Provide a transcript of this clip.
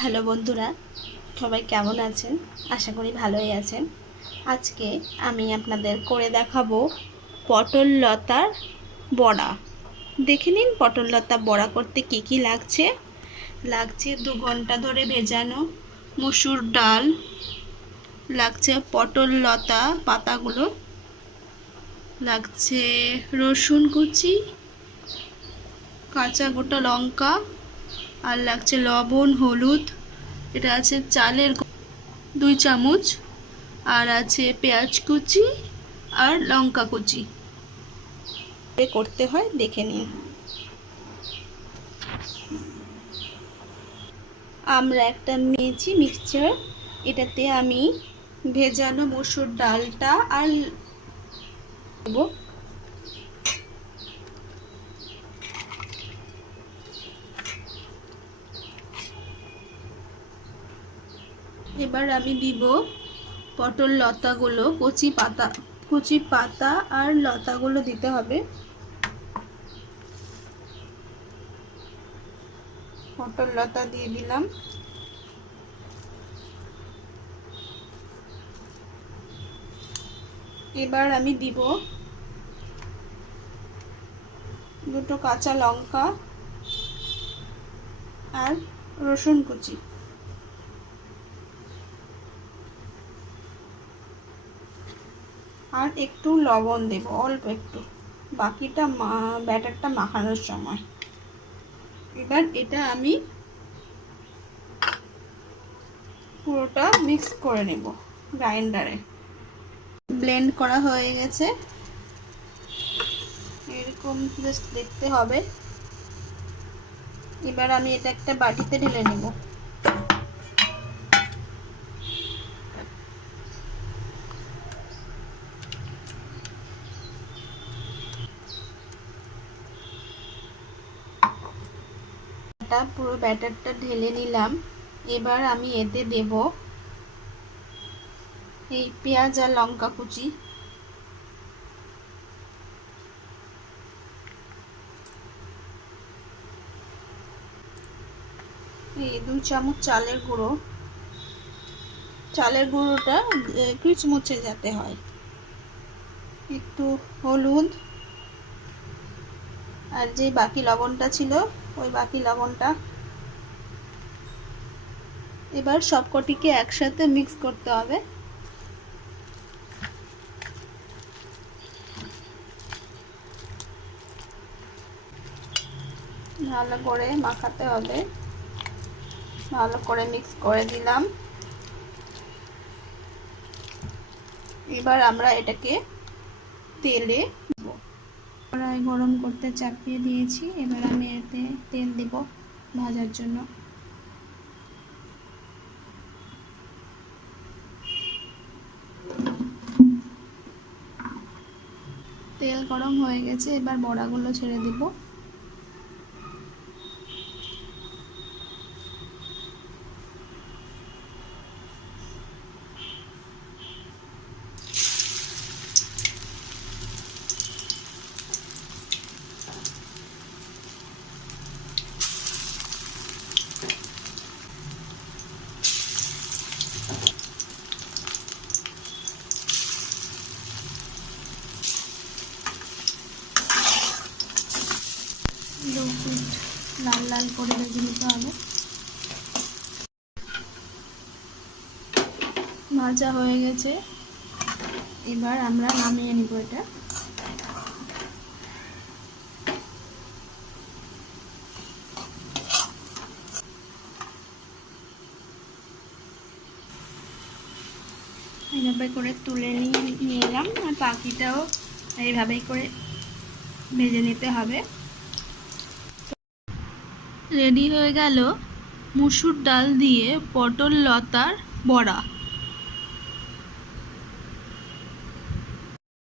Hello বন্ধুরা, সবাই কেমন আছেন? আশা করি ভালোই আছেন। আজকে আমি আপনাদের করে দেখাবো পটল লতার বড়া। দেখে নিন পটল লতা বড়া করতে কি কি লাগছে। লাগছে দু ঘণ্টা ধরে ভেজানো মসুর ডাল, লাগছে পটল লতা পাতাগুলো, লাগছে রসুন কুচি, কাঁচা গোটা লঙ্কা আর লাগছে লবণ, হলুদ। এটা আছে চালের দুই চামচ। আর আছে পেঁয়াজ কুচি আর লঙ্কা কুচি। করতে হয়, দেখে নিন। আমরা একটা নিয়েছি মিক্সচার, এটাতে আমি ভেজানো মসুর ডালটা আর দেবো। এবার আমি দিব পটল লতাগুলো, কচি পাতা কচি পাতা আর লতাগুলো দিতে হবে। পটল লতা দিয়ে দিলাম। এবার আমি দিব দুটো কাঁচা লঙ্কা আর রসুন কুচি। আর একটু লবণ দেব, অল্প একটু। বাকিটা মা, ব্যাটারটা মাখানোর সময়। এবার এটা আমি পুরোটা মিক্স করে নেব গ্রাইন্ডারে। ব্লেন্ড করা হয়ে গেছে। এরকম জাস্ট দেখতে হবে। এবার আমি এটা একটা বাটিতে ঢেলে নেব। ব্যাটারটা পুরো ব্যাটারটা ঢেলে নিলাম। এবার আমি এতে দেব এই পেঁয়াজ আর লঙ্কা কুচি। এই দুই চামচ চালের গুঁড়ো। চালের গুঁড়োটা কুচমুচে যাতে হয়। একটু হলুদ। আর যে বাকি লবণটা ছিল ওই বাকি লবণটা। এবার সবকটিকে একসাথে মিক্স করতে হবে। ভালো করে মাখাতে হবে। ভালো করে মিক্স করে দিলাম। এবার আমরা এটাকে তেলে কড়াই গরম করতে চাপিয়ে দিয়েছি। এবার আমি এতে তেল দেব ভাজার জন্য। তেল গরম হয়ে গেছে, এবার বড়াগুলো ছেড়ে দিব। লাল লাল করে ভেজে নিতে হবে। ভাজা হয়ে গেছে। এবার আমরা নামিয়ে নিব এটা। এইভাবে করে তুলে নিয়ে নিয়ে এলাম আর বাকিটাও এইভাবেই করে ভেজে নিতে হবে। রেডি হয়ে গেল মুসুর ডাল দিয়ে পটল লতার বড়া।